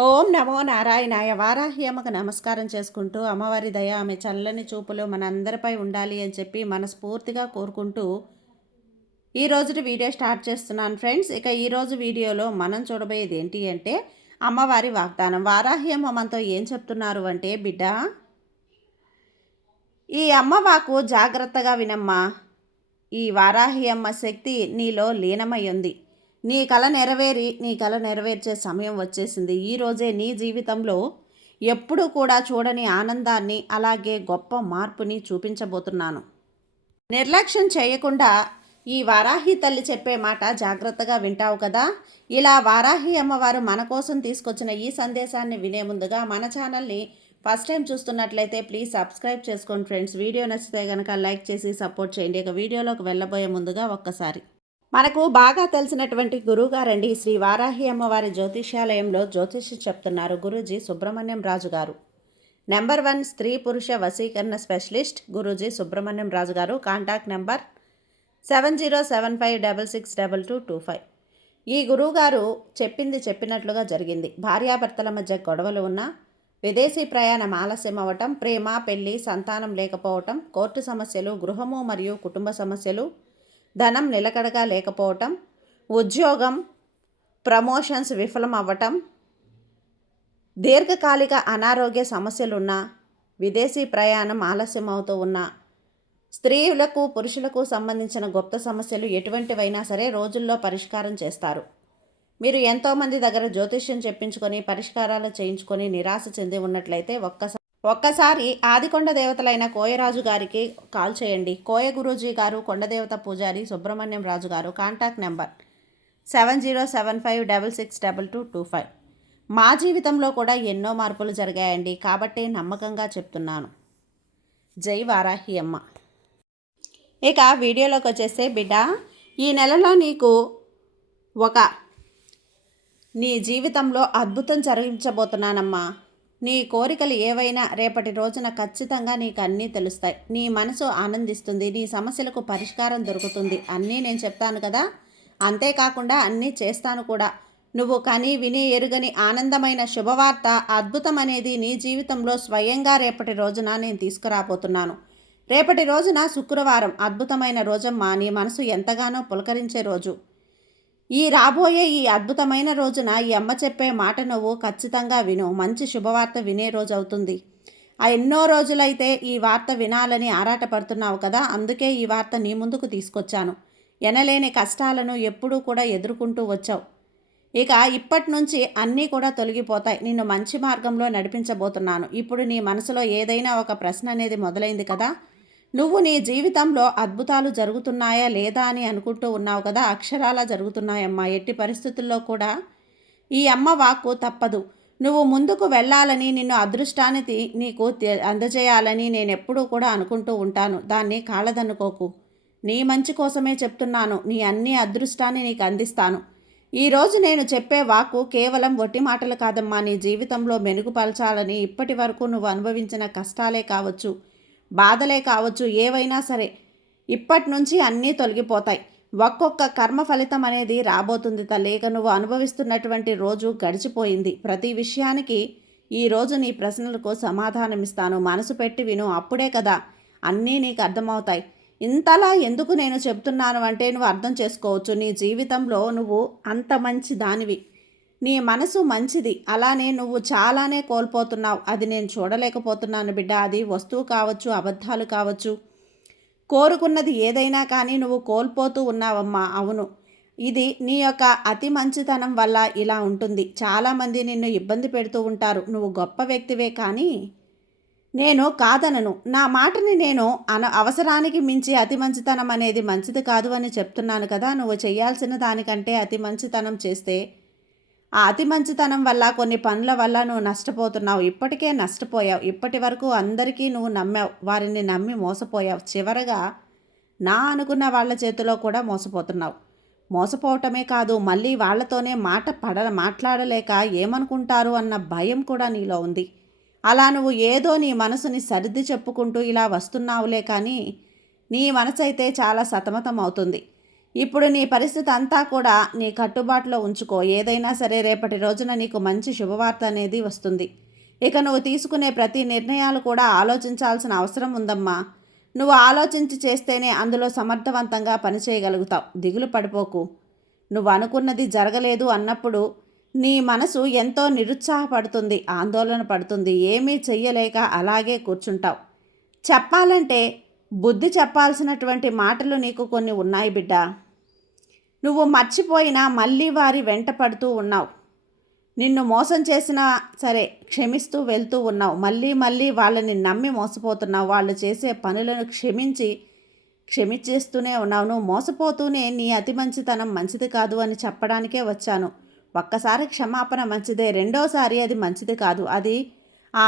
ఓం నమో నారాయణాయ. వారాహి అమ్మకు నమస్కారం చేసుకుంటూ అమ్మవారి దయ ఆమె చల్లని చూపులు మనందరిపై ఉండాలి అని చెప్పి మనస్ఫూర్తిగా కోరుకుంటూ ఈరోజు వీడియో స్టార్ట్ చేస్తున్నాను ఫ్రెండ్స్. ఇక ఈరోజు వీడియోలో మనం చూడబోయేది ఏంటి అంటే అమ్మవారి వాగ్దానం. వారాహి అమ్మ మనతో ఏం చెప్తున్నారు అంటే, బిడ్డ ఈ అమ్మ వాకు జాగ్రత్తగా వినమ్మా. ఈ వారాహి అమ్మ శక్తి నీలో లీనమై ఉంది. నీ కల నెరవేర్చే సమయం వచ్చేసింది. ఈరోజే నీ జీవితంలో ఎప్పుడూ కూడా చూడని ఆనందాన్ని, అలాగే గొప్ప మార్పుని చూపించబోతున్నాను. నిర్లక్ష్యం చేయకుండా ఈ వారాహి తల్లి చెప్పే మాట జాగ్రత్తగా వింటావు కదా. ఇలా వారాహి అమ్మవారు మన కోసం తీసుకొచ్చిన ఈ సందేశాన్ని వినే ముందుగా మన ఛానల్ని ఫస్ట్ టైం చూస్తున్నట్లయితే ప్లీజ్ సబ్స్క్రైబ్ చేసుకోండి ఫ్రెండ్స్. వీడియో నచ్చితే కనుక లైక్ చేసి సపోర్ట్ చేయండి. ఇక వీడియోలోకి వెళ్ళబోయే ముందుగా ఒక్కసారి మనకు బాగా తెలిసినటువంటి గురువుగారండి శ్రీ వారాహి అమ్మవారి జ్యోతిష్యాలయంలో జ్యోతిష్యం చెప్తున్నారు గురూజీ సుబ్రహ్మణ్యం రాజు గారు. నెంబర్ 1 స్త్రీ పురుష వశీకరణ స్పెషలిస్ట్ గురూజీ సుబ్రహ్మణ్యం రాజు గారు. Contact number 7075662225. ఈ గురువుగారు చెప్పింది చెప్పినట్లుగా జరిగింది. భార్యాభర్తల మధ్య గొడవలు ఉన్నా, విదేశీ ప్రయాణం ఆలస్యం అవ్వటం, ప్రేమ పెళ్లి సంతానం లేకపోవటం, కోర్టు సమస్యలు, గృహము మరియు కుటుంబ సమస్యలు, ధనం నిలకడగా లేకపోవటం, ఉద్యోగం ప్రమోషన్స్ విఫలం అవ్వటం, దీర్ఘకాలిక అనారోగ్య సమస్యలున్నా, విదేశీ ప్రయాణం ఆలస్యం అవుతూ ఉన్నా, స్త్రీలకు పురుషులకు సంబంధించిన గుప్త సమస్యలు ఎటువంటివైనా సరే రోజుల్లో పరిష్కారం చేస్తారు. మీరు ఎంతోమంది దగ్గర జ్యోతిష్యం చెప్పించుకొని పరిష్కారాలు చేయించుకొని నిరాశ చెంది ఉన్నట్లయితే ఒక్కసారి ఆదికొండ దేవతలైన కోయరాజు గారికి కాల్ చేయండి. కోయ గురూజీ గారు, కొండదేవత పూజారి సుబ్రహ్మణ్యం రాజు గారు. Contact number 7075662225. మా జీవితంలో కూడా ఎన్నో మార్పులు జరిగాయండి, కాబట్టి నమ్మకంగా చెప్తున్నాను. జై వారాహి అమ్మ. ఇక వీడియోలోకి వచ్చేస్తే, బిడ్డ ఈ నెలలో నీకు నీ జీవితంలో అద్భుతం జరిగించబోతున్నానమ్మా. నీ కోరికలు ఏవైనా రేపటి రోజున ఖచ్చితంగా నీకు అన్నీ తెలుస్తాయి. నీ మనసు ఆనందిస్తుంది. నీ సమస్యలకు పరిష్కారం దొరుకుతుంది. అన్నీ నేను చెప్తాను కదా, అంతేకాకుండా అన్నీ చేస్తాను కూడా. నువ్వు కని విని ఎరుగని ఆనందమైన శుభవార్త, అద్భుతం అనేది నీ జీవితంలో స్వయంగా రేపటి రోజున నేను తీసుకురాబోతున్నాను. రేపటి రోజున శుక్రవారం అద్భుతమైన రోజమ్మా. నీ మనసు ఎంతగానో పులకరించే రోజు. రాబోయే ఈ అద్భుతమైన రోజున ఈ అమ్మ చెప్పే మాట నువ్వు ఖచ్చితంగా విను. మంచి శుభవార్త వినే రోజు అవుతుంది. ఎన్నో రోజులైతే ఈ వార్త వినాలని ఆరాటపడుతున్నావు కదా, అందుకే ఈ వార్త నీ ముందుకు తీసుకొచ్చాను. ఎనలేని కష్టాలను ఎప్పుడూ కూడా ఎదుర్కొంటూ వచ్చావు. ఇక ఇప్పటి నుంచి అన్నీ కూడా తొలగిపోతాయి. నిన్ను మంచి మార్గంలో నడిపించబోతున్నాను. ఇప్పుడు నీ మనసులో ఏదైనా ఒక ప్రశ్న అనేది మొదలైంది కదా. నువ్వు నీ జీవితంలో అద్భుతాలు జరుగుతున్నాయా లేదా అని అనుకుంటూ ఉన్నావు కదా. అక్షరాలా జరుగుతున్నాయమ్మా. ఎట్టి పరిస్థితుల్లో కూడా ఈ అమ్మ వాక్కు తప్పదు. నువ్వు ముందుకు వెళ్ళాలని, నిన్ను అదృష్టాన్ని నీకు అందజేయాలని నేను ఎప్పుడూ కూడా అనుకుంటూ ఉంటాను. దాన్ని కాళ్ళదన్నుకోకు. నీ మంచి కోసమే చెప్తున్నాను. నీ అన్ని అదృష్టాన్ని నీకు అందిస్తాను. ఈరోజు నేను చెప్పే వాక్కు కేవలం ఒట్టి మాటలు కాదమ్మా. నీ జీవితంలో మెరుగుపరచాలని, ఇప్పటి వరకు నువ్వు అనుభవించిన కష్టాలే కావచ్చు, బాధలే కావచ్చు, ఏవైనా సరే ఇప్పటి నుంచి అన్నీ తొలగిపోతాయి. ఒక్కొక్క కర్మ ఫలితం అనేది రాబోతుంది తల్లి. ఇక నువ్వు అనుభవిస్తున్నటువంటి రోజు గడిచిపోయింది. ప్రతి విషయానికి ఈరోజు నీ ప్రశ్నలకు సమాధానమిస్తాను. మనసు పెట్టి విను, అప్పుడే కదా అన్నీ నీకు అర్థమవుతాయి. ఇంతలా ఎందుకు నేను చెప్తున్నాను అంటే నువ్వు అర్థం చేసుకోవచ్చు. నీ జీవితంలో నువ్వు అంత మంచి దానివి. నీ మనసు మంచిది. అలానే నువ్వు చాలానే కోల్పోతున్నావు. అది నేను చూడలేకపోతున్నాను బిడ్డ. అది వస్తువు కావచ్చు, అబద్ధాలు కావచ్చు, కోరుకున్నది ఏదైనా కానీ నువ్వు కోల్పోతూ ఉన్నావమ్మా. అవును, ఇది నీ యొక్క అతి మంచితనం వల్ల ఇలా ఉంటుంది. చాలామంది నిన్ను ఇబ్బంది పెడుతూ ఉంటారు. నువ్వు గొప్ప వ్యక్తివే కానీ నేను కాదనను. నా మాటని నేను అవసరానికి మించి అతి మంచితనం అనేది మంచిది కాదు అని చెప్తున్నాను కదా. నువ్వు చేయాల్సిన దానికంటే అతి మంచితనం చేస్తే ఆ అతి మంచితనం వల్ల, కొన్ని పనుల వల్ల నువ్వు నష్టపోతున్నావు. ఇప్పటికే నష్టపోయావు. ఇప్పటి వరకు అందరికీ నువ్వు నమ్మావు, వారిని నమ్మి మోసపోయావు. చివరగా నా అనుకున్న వాళ్ళ చేతిలో కూడా మోసపోతున్నావు. మోసపోవటమే కాదు, మళ్ళీ వాళ్లతోనే మాట్లాడలేక ఏమనుకుంటారు అన్న భయం కూడా నీలో ఉంది. అలా నువ్వు ఏదో నీ మనసుని సర్ది చెప్పుకుంటూ ఇలా వస్తున్నావులే కానీ నీ మనసు అయితే చాలా సతమతం అవుతుంది. ఇప్పుడు నీ పరిస్థితి అంతా కూడా నీ కట్టుబాటులో ఉంచుకో. ఏదైనా సరే రేపటి రోజున నీకు మంచి శుభవార్త అనేది వస్తుంది. ఇక నువ్వు తీసుకునే ప్రతి నిర్ణయాలు కూడా ఆలోచించాల్సిన అవసరం ఉందమ్మా. నువ్వు ఆలోచించి చేస్తేనే అందులో సమర్థవంతంగా పనిచేయగలుగుతావు. దిగులు పడిపోకు. నువ్వు అనుకున్నది జరగలేదు అన్నప్పుడు నీ మనసు ఎంతో నిరుత్సాహపడుతుంది, ఆందోళన పడుతుంది. ఏమీ చెయ్యలేక అలాగే కూర్చుంటావు. చెప్పాలంటే బుద్ధి చెప్పాల్సినటువంటి మాటలు నీకు కొన్ని ఉన్నాయి బిడ్డ. నువ్వు మర్చిపోయినా మళ్ళీ వారి వెంట పడుతూ ఉన్నావు. నిన్ను మోసం చేసినా సరే క్షమిస్తూ వెళ్తూ ఉన్నావు. మళ్ళీ మళ్ళీ వాళ్ళని నమ్మి మోసపోతున్నావు. వాళ్ళు చేసే పనులను క్షమించేస్తూనే ఉన్నావు. నువ్వు మోసపోతూనే నీ అతి మంచితనం మంచిది కాదు అని చెప్పడానికే వచ్చాను. ఒక్కసారి క్షమాపణ మంచిదే, రెండోసారి అది మంచిది కాదు. అది ఆ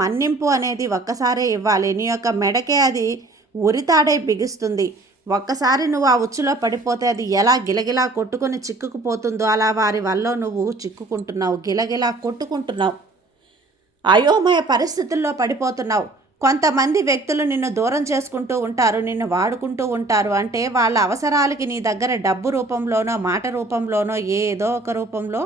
మన్నింపు అనేది ఒక్కసారే ఇవ్వాలి. నీ యొక్క మెడకే అది ఉరితాడై బిగిస్తుంది. ఒక్కసారి నువ్వు ఆ ఉచ్చులో పడిపోతే అది ఎలా గిలగిలా కొట్టుకొని చిక్కుకుపోతుందో అలా వారి వల్ల నువ్వు చిక్కుకుంటున్నావు, గిలగిలా కొట్టుకుంటున్నావు, అయోమయ పరిస్థితుల్లో పడిపోతున్నావు. కొంతమంది వ్యక్తులు నిన్ను దూరం చేసుకుంటూ ఉంటారు, నిన్ను వాడుకుంటూ ఉంటారు. అంటే వాళ్ళ అవసరాలకి నీ దగ్గర డబ్బు రూపంలోనో మాట రూపంలోనో ఏదో ఒక రూపంలో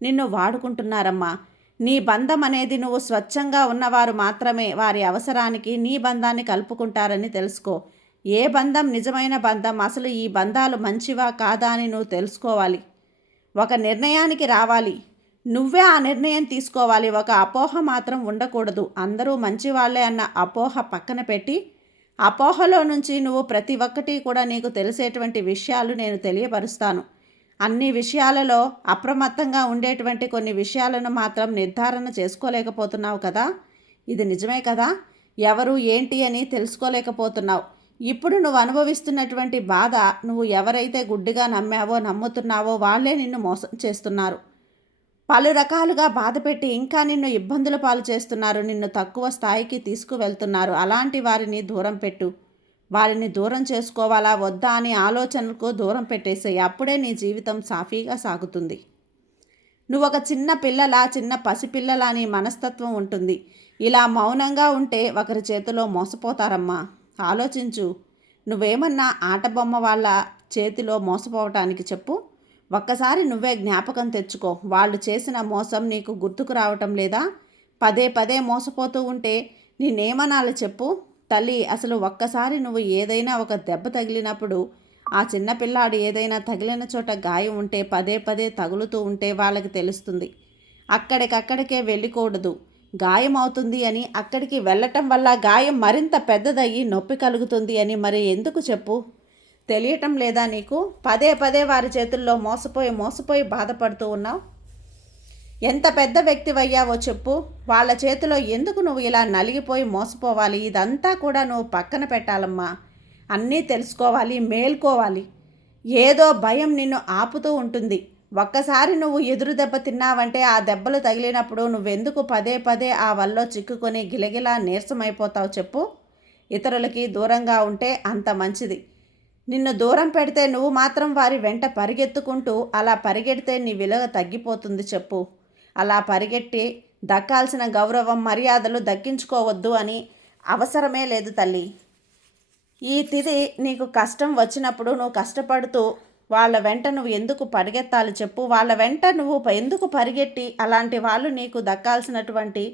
నిన్ను వాడుకుంటున్నారమ్మా. నీ బంధం అనేది నువ్వు స్వచ్ఛంగా ఉన్నవారు మాత్రమే వారి అవసరానికి నీ బంధాన్ని కలుపుకుంటారని తెలుసుకో. ఏ బంధం నిజమైన బంధం, అసలు ఈ బంధాలు మంచివా కాదా అని నువ్వు తెలుసుకోవాలి. ఒక నిర్ణయానికి రావాలి. నువ్వే ఆ నిర్ణయం తీసుకోవాలి. ఒక అపోహ మాత్రం ఉండకూడదు. అందరూ మంచివాళ్లే అన్న అపోహ పక్కన పెట్టి, అపోహలో నుంచి నువ్వు ప్రతి ఒక్కటి కూడా నీకు తెలిసేటువంటి విషయాలు నేను తెలియపరుస్తాను. అన్ని విషయాలలో అప్రమత్తంగా ఉండేటువంటి కొన్ని విషయాలను మాత్రం నిర్ధారణ చేసుకోలేకపోతున్నావు కదా. ఇది నిజమే కదా. ఎవరు ఏంటి అని తెలుసుకోలేకపోతున్నావు. ఇప్పుడు నువ్వు అనుభవిస్తున్నటువంటి బాధ, నువ్వు ఎవరైతే గుడ్డిగా నమ్మావో నమ్ముతున్నావో వాళ్ళే నిన్ను మోసం చేస్తున్నారు. పలు రకాలుగా బాధపెట్టి ఇంకా నిన్ను ఇబ్బందుల పాలు చేస్తున్నారు. నిన్ను తక్కువ స్థాయికి తీసుకువెళ్తున్నారు. అలాంటి వారిని దూరం పెట్టు. వారిని దూరం చేసుకోవాలా వద్దా అని ఆలోచనలకు దూరం పెట్టేసేయి. అప్పుడే నీ జీవితం సాఫీగా సాగుతుంది. నువ్వు ఒక చిన్న పసిపిల్లలా నీ మనస్తత్వం ఉంటుంది. ఇలా మౌనంగా ఉంటే ఒకరి చేతిలో మోసపోతారమ్మా. ఆలోచించు. నువ్వేమన్నా ఆటబొమ్మ వాళ్ళ చేతిలో మోసపోవటానికి చెప్పు. ఒక్కసారి నువ్వే జ్ఞాపకం తెచ్చుకో. వాళ్ళు చేసిన మోసం నీకు గుర్తుకు రావటం లేదా? పదే పదే మోసపోతూ ఉంటే నేనేమనాలి చెప్పు. తల్లి, అసలు ఒక్కసారి నువ్వు ఏదైనా ఒక దెబ్బ తగిలినప్పుడు, ఆ చిన్నపిల్లాడు ఏదైనా తగిలిన చోట గాయం ఉంటే పదే పదే తగులుతూ ఉంటే వాళ్ళకి తెలుస్తుంది. అక్కడికక్కడికే వెళ్ళకూడదు. గాయం అవుతుంది అని అక్కడికి వెళ్ళటం వల్ల గాయం మరింత పెద్దదయ్యి నొప్పి కలుగుతుంది అని మరి ఎందుకు చెప్పు? తెలియటం లేదా నీకు? పదే పదే వారి చేతుల్లో మోసపోయి బాధపడుతూ ఉన్నావు. ఎంత పెద్ద వ్యక్తివయ్యావో చెప్పు. వాళ్ళ చేతిలో ఎందుకు నువ్వు ఇలా నలిగిపోయి మోసపోవాలి? ఇదంతా కూడా నువ్వు పక్కన పెట్టాలమ్మా. అన్నీ తెలుసుకోవాలి, మేల్కోవాలి. ఏదో భయం నిన్ను ఆపుతూ ఉంటుంది. ఒక్కసారి నువ్వు ఎదురు దెబ్బ తిన్నావంటే ఆ దెబ్బలు తగిలినప్పుడు నువ్వెందుకు పదే పదే ఆ వల్లో చిక్కుకొని గిలగిలా నీరసమైపోతావు చెప్పు? ఇతరులకి దూరంగా ఉంటే అంత మంచిది. నిన్ను దూరం పెడితే నువ్వు మాత్రం వారి వెంట పరిగెత్తుకుంటూ అలా పరిగెడితే నీ విలువ తగ్గిపోతుంది చెప్పు. అలా పరిగెట్టి దక్కాల్సిన గౌరవం మర్యాదలు దక్కించుకోవద్దు అని అవసరమే లేదు తల్లి. ఈ తిథి నీకు కష్టం వచ్చినప్పుడు నువ్వు కష్టపడుతూ వాళ్ళ వెంట నువ్వు ఎందుకు పరిగెత్తాలి చెప్పు? వాళ్ళ వెంట నువ్వు ఎందుకు పరిగెట్టి అలాంటి వాళ్ళు నీకు దక్కాల్సినటువంటి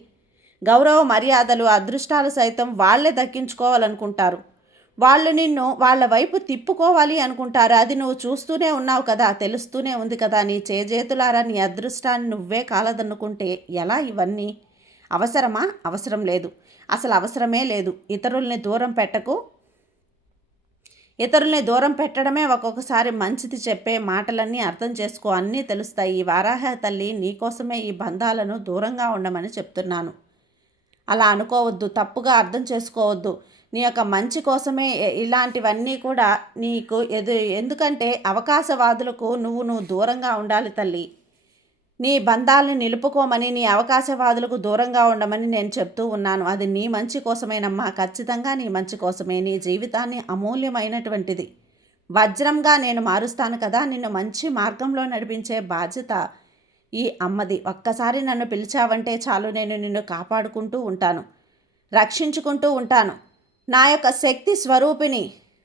గౌరవ మర్యాదలు అదృష్టాలు సైతం వాళ్ళే దక్కించుకోవాలనుకుంటారు. వాళ్ళు నిన్ను వాళ్ళ వైపు తిప్పుకోవాలి అనుకుంటారు. అది నువ్వు చూస్తూనే ఉన్నావు కదా, తెలుస్తూనే ఉంది కదా. నీ చేజేతులారా నీ అదృష్టాన్ని నువ్వే కాలదన్నుకుంటే ఎలా? ఇవన్నీ అవసరమా? అవసరం లేదు. అసలు అవసరమే లేదు. ఇతరుల్ని దూరం పెట్టకు. ఇతరుల్ని దూరం పెట్టడమే ఒక్కొక్కసారి మంచిది. చెప్పే మాటలన్నీ అర్థం చేసుకో, అన్నీ తెలుస్తాయి. ఈ వారాహ తల్లి నీకోసమే ఈ బంధాలను దూరంగా ఉండమని చెప్తున్నాను. అలా అనుకోవద్దు, తప్పుగా అర్థం చేసుకోవద్దు. నీ యొక్క మంచి కోసమే ఇలాంటివన్నీ కూడా నీకు ఎందుకంటే అవకాశవాదులకు నువ్వు దూరంగా ఉండాలి తల్లి. నీ బంధాలను నిలుపుకోమని, నీ అవకాశవాదులకు దూరంగా ఉండమని నేను చెప్తూ ఉన్నాను. అది నీ మంచి కోసమేనమ్మా. ఖచ్చితంగా నీ మంచి కోసమే. నీ జీవితాన్ని అమూల్యమైనటువంటిది వజ్రంగా నేను మారుస్తాను కదా. నిన్ను మంచి మార్గంలో నడిపించే బాధ్యత ఈ అమ్మది. ఒక్కసారి నన్ను పిలిచావంటే చాలు, నేను నిన్ను కాపాడుకుంటూ ఉంటాను, రక్షించుకుంటూ ఉంటాను. నా యొక్క శక్తి స్వరూపిణి,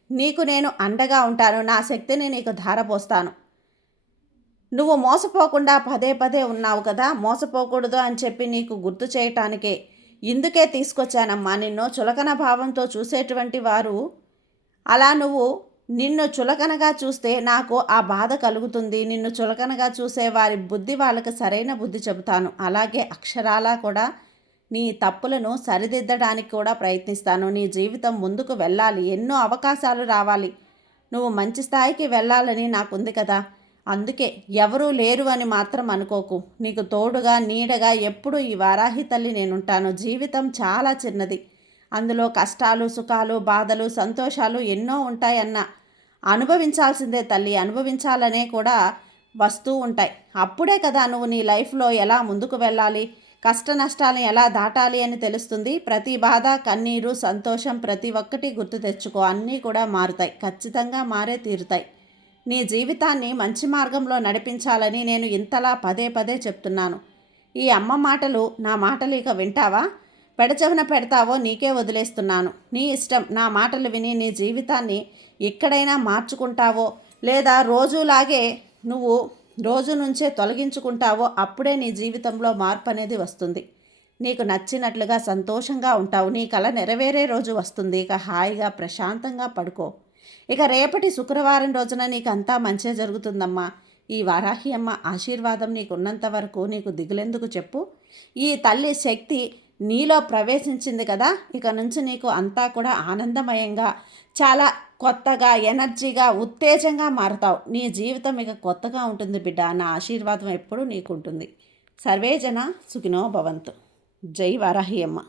నీకు నేను అండగా ఉంటాను. నా శక్తిని నీకు ధారపోస్తాను. నువ్వు మోసపోకుండా పదే పదే ఉన్నావు కదా, మోసపోకూడదు అని చెప్పి నీకు గుర్తు చేయటానికే ఇందుకే తీసుకొచ్చానమ్మా నిన్ను. చులకన భావంతో చూసేటువంటి వారు అలా నిన్ను చులకనగా చూస్తే నాకు ఆ బాధ కలుగుతుంది. నిన్ను చులకనగా చూసే వారి బుద్ధి వాళ్ళకి సరైన బుద్ధి చెబుతాను. అలాగే అక్షరాలా కూడా నీ తప్పులను సరిదిద్దడానికి కూడా ప్రయత్నిస్తాను. నీ జీవితం ముందుకు వెళ్ళాలి, ఎన్నో అవకాశాలు రావాలి, నువ్వు మంచి స్థాయికి వెళ్ళాలని నాకుంది కదా. అందుకే ఎవరూ లేరు అని మాత్రం అనుకోకు. నీకు తోడుగా నీడగా ఎప్పుడూ ఈ వారాహి తల్లి నేనుంటాను. జీవితం చాలా చిన్నది, అందులో కష్టాలు సుఖాలు బాధలు సంతోషాలు ఎన్నో ఉంటాయన్న అనుభవించాల్సిందే తల్లి. అనుభవించాలనే కూడా వస్తూ ఉంటాయి. అప్పుడే కదా నువ్వు నీ లైఫ్లో ఎలా ముందుకు వెళ్ళాలి, కష్ట నష్టాలను ఎలా దాటాలి అని తెలుస్తుంది. ప్రతి బాధ కన్నీరు సంతోషం ప్రతి ఒక్కటి గుర్తు తెచ్చుకో. అన్నీ కూడా మారుతాయి, ఖచ్చితంగా మారే తీరుతాయి. నీ జీవితాన్ని మంచి మార్గంలో నడిపించాలని నేను ఇంతలా పదే పదే చెప్తున్నాను. ఈ అమ్మ మాటలు నా మాటలు ఇక వింటావా, పెడచెవిన పెడతావో నీకే వదిలేస్తున్నాను. నీ ఇష్టం. నా మాటలు విని నీ జీవితాన్ని ఎక్కడైనా మార్చుకుంటావో లేదా రోజులాగే నువ్వు రోజు నుంచే తొలగించుకుంటావో అప్పుడే నీ జీవితంలో మార్పు అనేది వస్తుంది. నీకు నచ్చినట్లుగా సంతోషంగా ఉంటావు. నీ కల నెరవేరే రోజు వస్తుంది. ఇక హాయిగా ప్రశాంతంగా పడుకో. ఇక రేపటి శుక్రవారం రోజున నీకు అంతా మంచే జరుగుతుందమ్మా. ఈ వారాహి అమ్మ ఆశీర్వాదం నీకున్నంత వరకు నీకు దిగులెందుకు చెప్పు. ఈ తల్లి శక్తి నీలో ప్రవేశించింది కదా, ఇక నుంచి నీకు అంతా కూడా ఆనందమయంగా చాలా కొత్తగా ఎనర్జీగా ఉత్తేజంగా మారుతావు. నీ జీవితం ఇక కొత్తగా ఉంటుంది బిడ్డ. నా ఆశీర్వాదం ఎప్పుడూ నీకుంటుంది. సర్వేజన సుఖినో భవంతు. జై వారాహి అమ్మ.